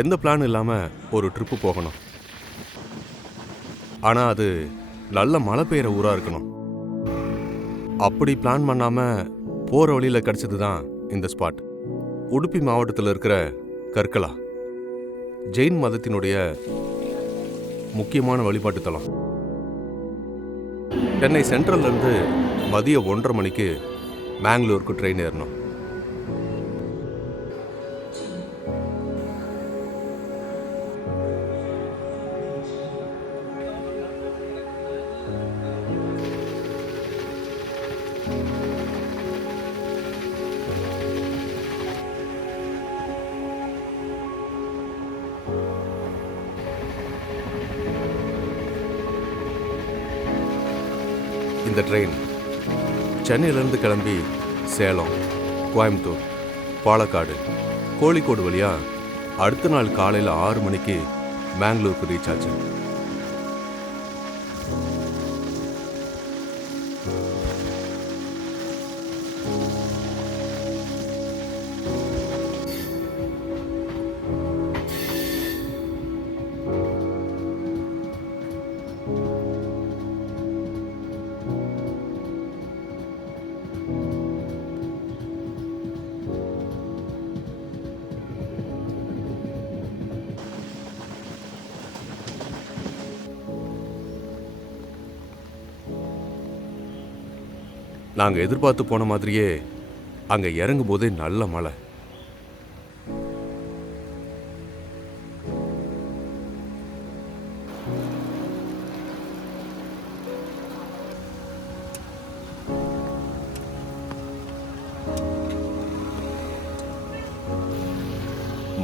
எந்த பிளான் இல்லாம ஒரு ட்ரிப்பு போகணும். ஆனா அது நல்ல மழை பெய்யுற ஊரா இருக்கணும். அப்படி பிளான் பண்ணாம போற வழியில கிடைச்சது தான் இந்த ஸ்பாட். உடுப்பி மாவட்டத்தில் இருக்கிற கற்களா, ஜெயின் மதத்தினுடைய முக்கியமான வழிபாட்டு தலம். சென்னை சென்ட்ரல்ல இருந்து மதியம் 1:30 மணிக்கு மேங்களூருக்கு ட்ரெயின் ஏறணும். இந்த ட்ரெயின் சென்னையிலேருந்து கிளம்பி சேலம், கோயம்புத்தூர், பாலக்காடு, கோழிக்கோடு வழியா அடுத்த நாள் காலையில் 6 மணிக்கு மேங்களூருக்கு ரீச் ஆச்சு. நாங்கள் எதிர்பார்த்து போன மாதிரியே அங்கே இறங்கும் போதே நல்ல மழை.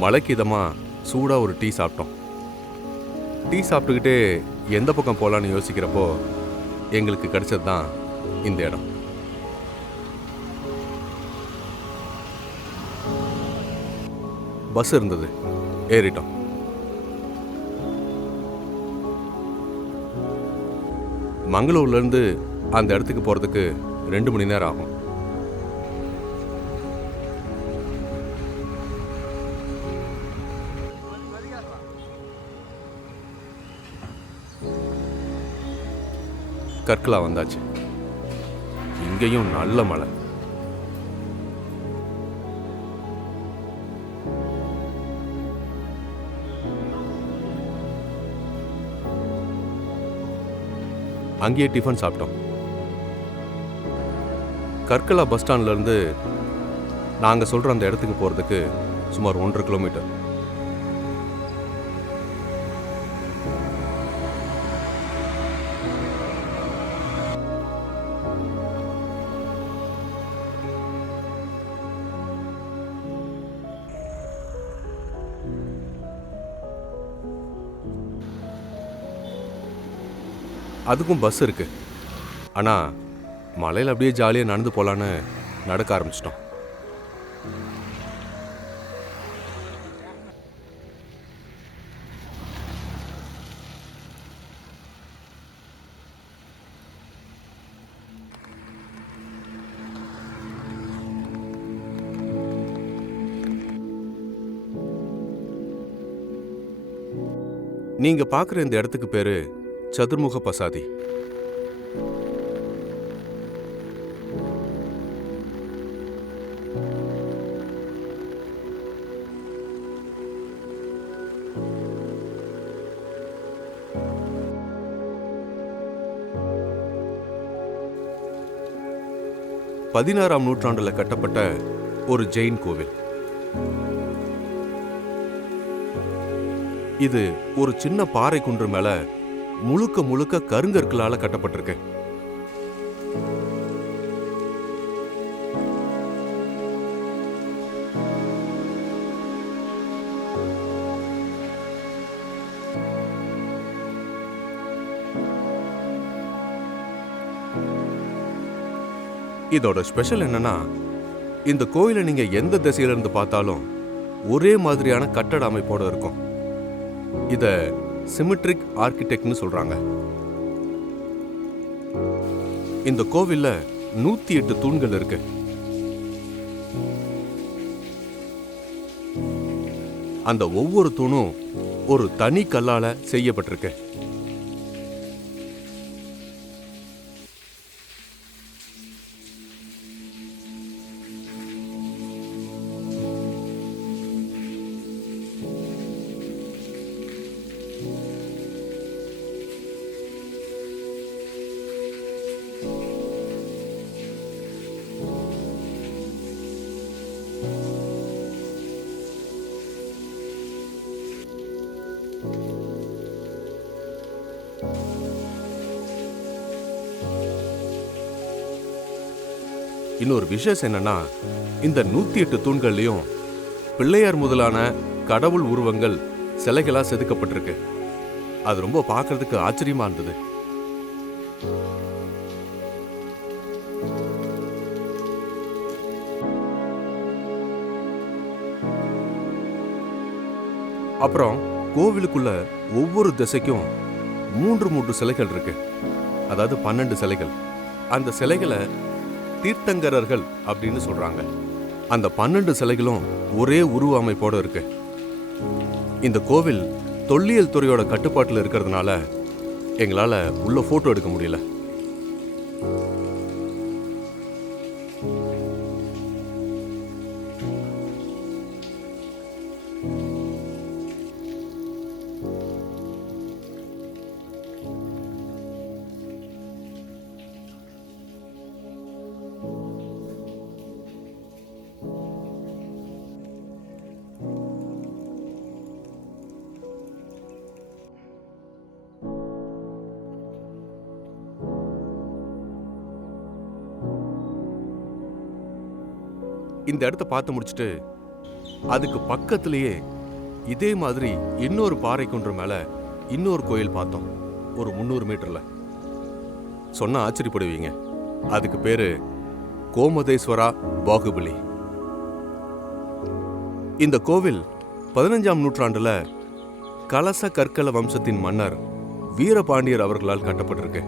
மழைக்கு இதமாக சூடாக ஒரு டீ சாப்பிட்டோம். டீ சாப்பிட்டுக்கிட்டே எந்த பக்கம் போகலான்னு யோசிக்கிறப்போ எங்களுக்கு கிடைச்சது தான் இந்த இடம். பஸ் இருந்தது, ஏறிட்டோம். மங்களூர்லேருந்து அந்த இடத்துக்கு போகிறதுக்கு 2 மணி நேரம் ஆகும். கற்களா வந்தாச்சு. இங்கேயும் நல்ல மழை. அங்கேயே டிஃபன் சாப்பிட்டோம். கற்களா பஸ் ஸ்டாண்ட்லேருந்து நாங்கள் சொல்கிற அந்த இடத்துக்கு போகிறதுக்கு சுமார் 1.5 கிலோமீட்டர். அதுக்கும் பஸ் இருக்கு. ஆனால் மலையில் அப்படியே ஜாலியாக நடந்து போகலான்னு நடக்க ஆரம்பிச்சிட்டோம். நீங்க பார்க்குற இந்த இடத்துக்கு பேரு சதுர்முக பசாதி. பதினாறாம் நூற்றாண்டுல கட்டப்பட்ட ஒரு ஜெயின் கோவில். இது ஒரு சின்ன பாறை குன்று மேல முழுக்க முழுக்க கருங்கற்களால கட்டப்பட்டிருக்கு. இதோட ஸ்பெஷல் என்னன்னா, இந்த கோயிலை நீங்க எந்த திசையில இருந்து பார்த்தாலும் ஒரே மாதிரியான கட்டட அமைப்போட இருக்கும். இத சிமெட்ரிக் ஆர்கிடெக்ட்னு சொல்றாங்க. இந்த கோவில்ல 108 தூண்கள் இருக்கு. அந்த ஒவ்வொரு தூணும் ஒரு தனி கல்லால செய்யப்பட்டிருக்கு. இன்னொரு விசேஷம் என்னன்னா, இந்த 108 தூண்கள்லயும் பிள்ளையார் முதலான கடவுள் உருவங்கள் சிலைகளா செதுக்கப்பட்டிருக்கு. அது ரொம்ப பார்க்கிறதுக்கு ஆச்சரியமா இருந்தது. அப்புறம் கோவிலுக்குள்ள ஒவ்வொரு திசைக்கும் 3 சிலைகள் இருக்கு. அதாவது 12 சிலைகள். அந்த சிலைகளை தீர்த்தங்கரர்கள் அப்படின்னு சொல்றாங்க. அந்த 12 சிலைகளும் ஒரே உருவ அமைப்போட இருக்கு. இந்த கோவில் தொல்லியல் துறையோட கட்டுப்பாட்டில் இருக்கிறதுனால எங்களால உள்ள போட்டோ எடுக்க முடியல. இந்த இடத்த பார்த்து முடிச்சுட்டு அதுக்கு பக்கத்திலேயே இதே மாதிரி இன்னொரு பாறை குன்று மேல இன்னொரு கோயில் பார்த்தோம். ஒரு 300 மீட்டர்ல. சொன்னா ஆச்சரியப்படுவீங்க. அதுக்கு பேரு கோமதேஸ்வரா பாகுபலி. இந்த கோவில் 15ஆம் நூற்றாண்டுல கலச கற்கள வம்சத்தின் மன்னர் வீரபாண்டியர் அவர்களால் கட்டப்பட்டிருக்கு.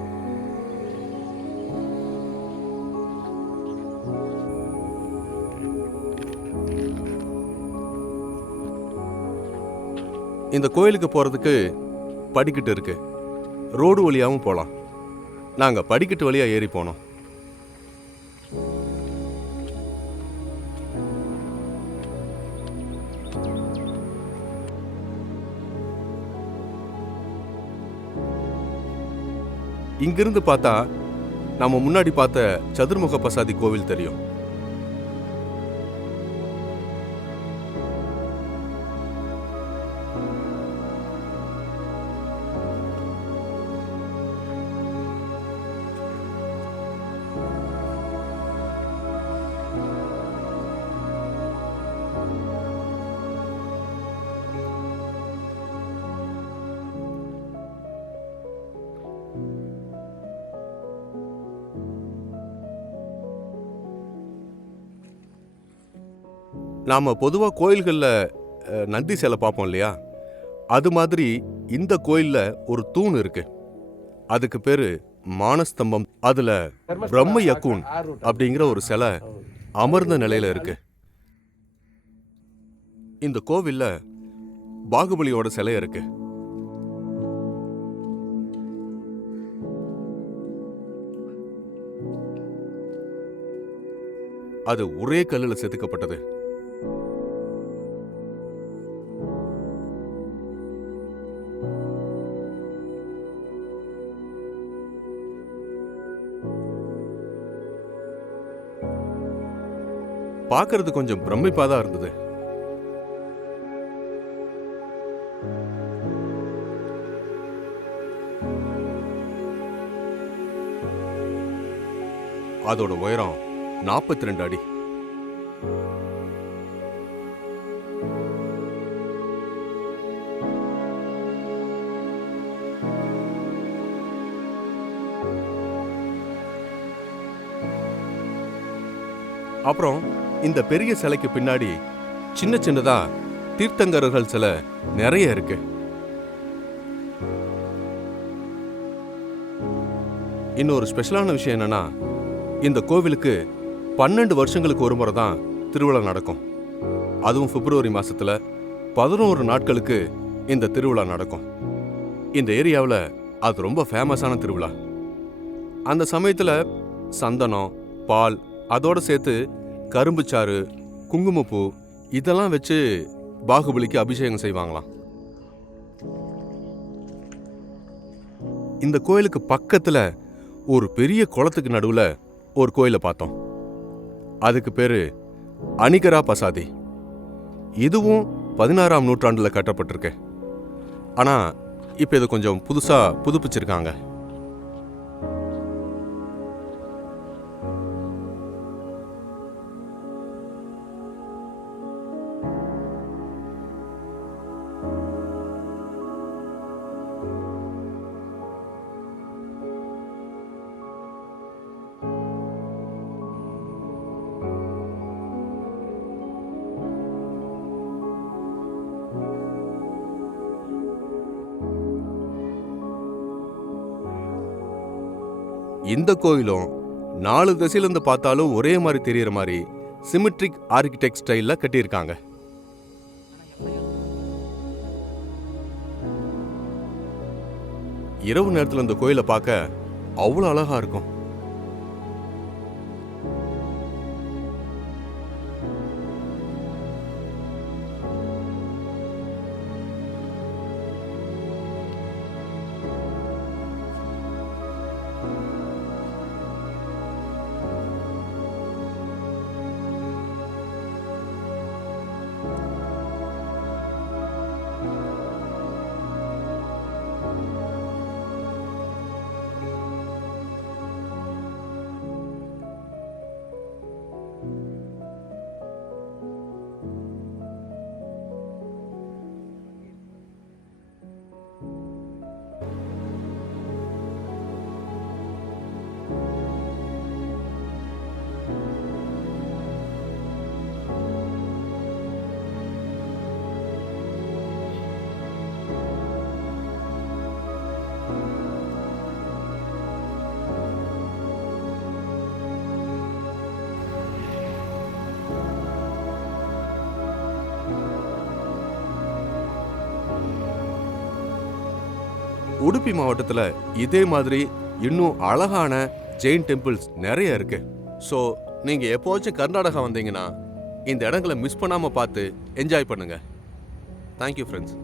இந்த கோயிலுக்கு போறதுக்கு படிக்கட்டு இருக்கு. ரோடு வழியாவும் போலாம். நாங்க படிக்கட்டு வழியா ஏறி போனோம். இங்கிருந்து பார்த்தா நம்ம முன்னாடி பார்த்த சதுர்முக பசாதி கோவில் தெரியும். நாம பொதுவா கோயில்கள்ல நந்தி சிலை பார்ப்போம் இல்லையா? அது மாதிரி இந்த கோயில்ல ஒரு தூண் இருக்கு. அதுக்கு பேரு மானஸ்தம்பம். அதுல பிரம்ம யக்கூன் அப்படிங்கிற ஒரு சிலை அமர்ந்த நிலையில இருக்கு. இந்த கோவில்ல பாகுபலியோட சிலை இருக்கு. அது ஒரே கல்லுல செதுக்கப்பட்டது. பார்க்கிறது கொஞ்சம் பிரமிப்பா தான் இருந்தது. அதோட உயரம் 42 அடி. அப்புறம் இந்த பெரிய சிலைக்கு பின்னாடி சின்ன சின்னதா தீர்த்தங்கரர்கள் சிலை நிறைய இருக்கு. இன்னொரு ஸ்பெஷலான விஷயம் என்னன்னா, இந்த கோவிலுக்கு 12 வருஷங்களுக்கு ஒரு முறை தான் திருவிழா நடக்கும். அதுவும் பிப்ரவரி மாசத்துல 11 நாட்களுக்கு இந்த திருவிழா நடக்கும். இந்த ஏரியாவில் அது ரொம்ப ஃபேமஸான திருவிழா. அந்த சமயத்தில் சந்தனம், பால், அதோட சேர்த்து கரும்புச்சாறு, குங்குமப்பூ இதெல்லாம் வச்சு பாகுபலிக்கு அபிஷேகம் செய்வாங்களாம். இந்த கோயிலுக்கு பக்கத்துல ஒரு பெரிய குளத்துக்கு நடுவுல ஒரு கோயிலை பார்த்தோம். அதுக்கு பேரு அணிகரா பசாதி. இதுவும் 16ஆம் நூற்றாண்டுல கட்டப்பட்டிருக்கு. ஆனா இப்ப இது கொஞ்சம் புதுசா புதுப்பிச்சிருக்காங்க. இந்த கோயிலும் 4 திசையிலிருந்து பார்த்தாலும் ஒரே மாதிரி தெரியற மாதிரி சிமெட்ரிக் ஆர்கிடெக்ட் ஸ்டைல்ல கட்டியிருக்காங்க. இரவு நேரத்தில் இந்த கோயிலை பார்க்க அவ்வளோ அழகா இருக்கும். உடுப்பி மாவட்டத்துல இதே மாதிரி இன்னும் அழகான ஜெயின் டெம்பிள்ஸ் நிறைய இருக்கு. ஸோ நீங்க எப்போச்சும் கர்நாடகா வந்தீங்கன்னா இந்த இடங்களை மிஸ் பண்ணாம பார்த்து என்ஜாய் பண்ணுங்க. Thank you friends.